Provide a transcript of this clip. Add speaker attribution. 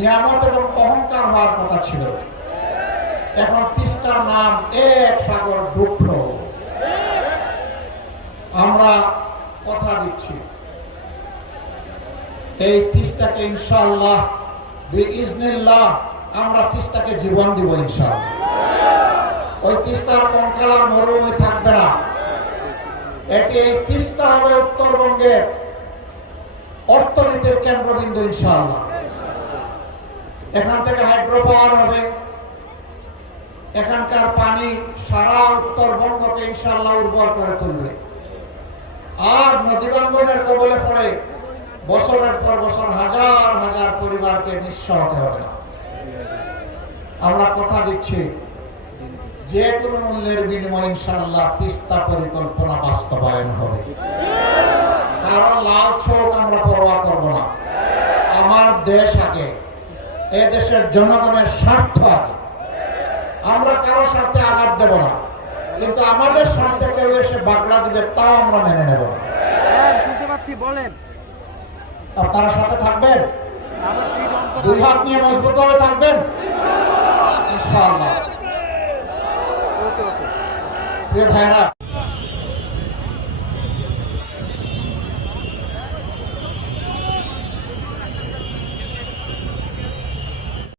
Speaker 1: নিয়ামত এবং অহংকার হওয়ার কথা ছিল। এখন তিস্তার নাম এক সাগর দুঃখ। আমরা কথা দিচ্ছি। এই তিস্তাকে ইনশাল্লাহ ইজনিল্লাহ আমরা তিস্তাকে জীবন দিব ইনশাল ওই তিস্তার কঙ্কালার মরুভূমি থাকবে না। এটি এই তিস্তা হবে উত্তরবঙ্গের অর্থনীতির কেন্দ্রবিন্দু ইনশাল্লাহ এখান থেকে হাইড্রো পাওয়ার হবে। এখানকার পানি সারা উত্তরবঙ্গকে ইনশাআল্লাহ উর্বর করে তুলবে। আর নদীবাঙ্গনের কবলে পড়ে বছরের পর বছর হাজার হাজার পরিবারকে নিঃস্ব হতে হবে। আমরা কথা দিচ্ছি, যে কোনো মূল্যের বিনিময়ে ইনশাআল্লাহ তিস্তা পরিকল্পনা বাস্তবায়ন হবে। কারণ লাল চোখ আমরা পরোয়া করব না। আমার দেশ আগে এ দেশের জনগণের স্বার্থ আগে আমরা কারও স্বার্থে আঘাত দেব না। কিন্তু আমাদের স্বার্থে কেউ এসে বাগড়া দিবে তাও আমরা মেনে নেব না।
Speaker 2: হ্যাঁ শুনতে পাচ্ছি বলেন।
Speaker 1: আপনারা সাথে থাকবেন? দুই হাত নিয়ে মজবুত ভাবে থাকবেন? ইনশাআল্লাহ। প্রিয় ভাইরা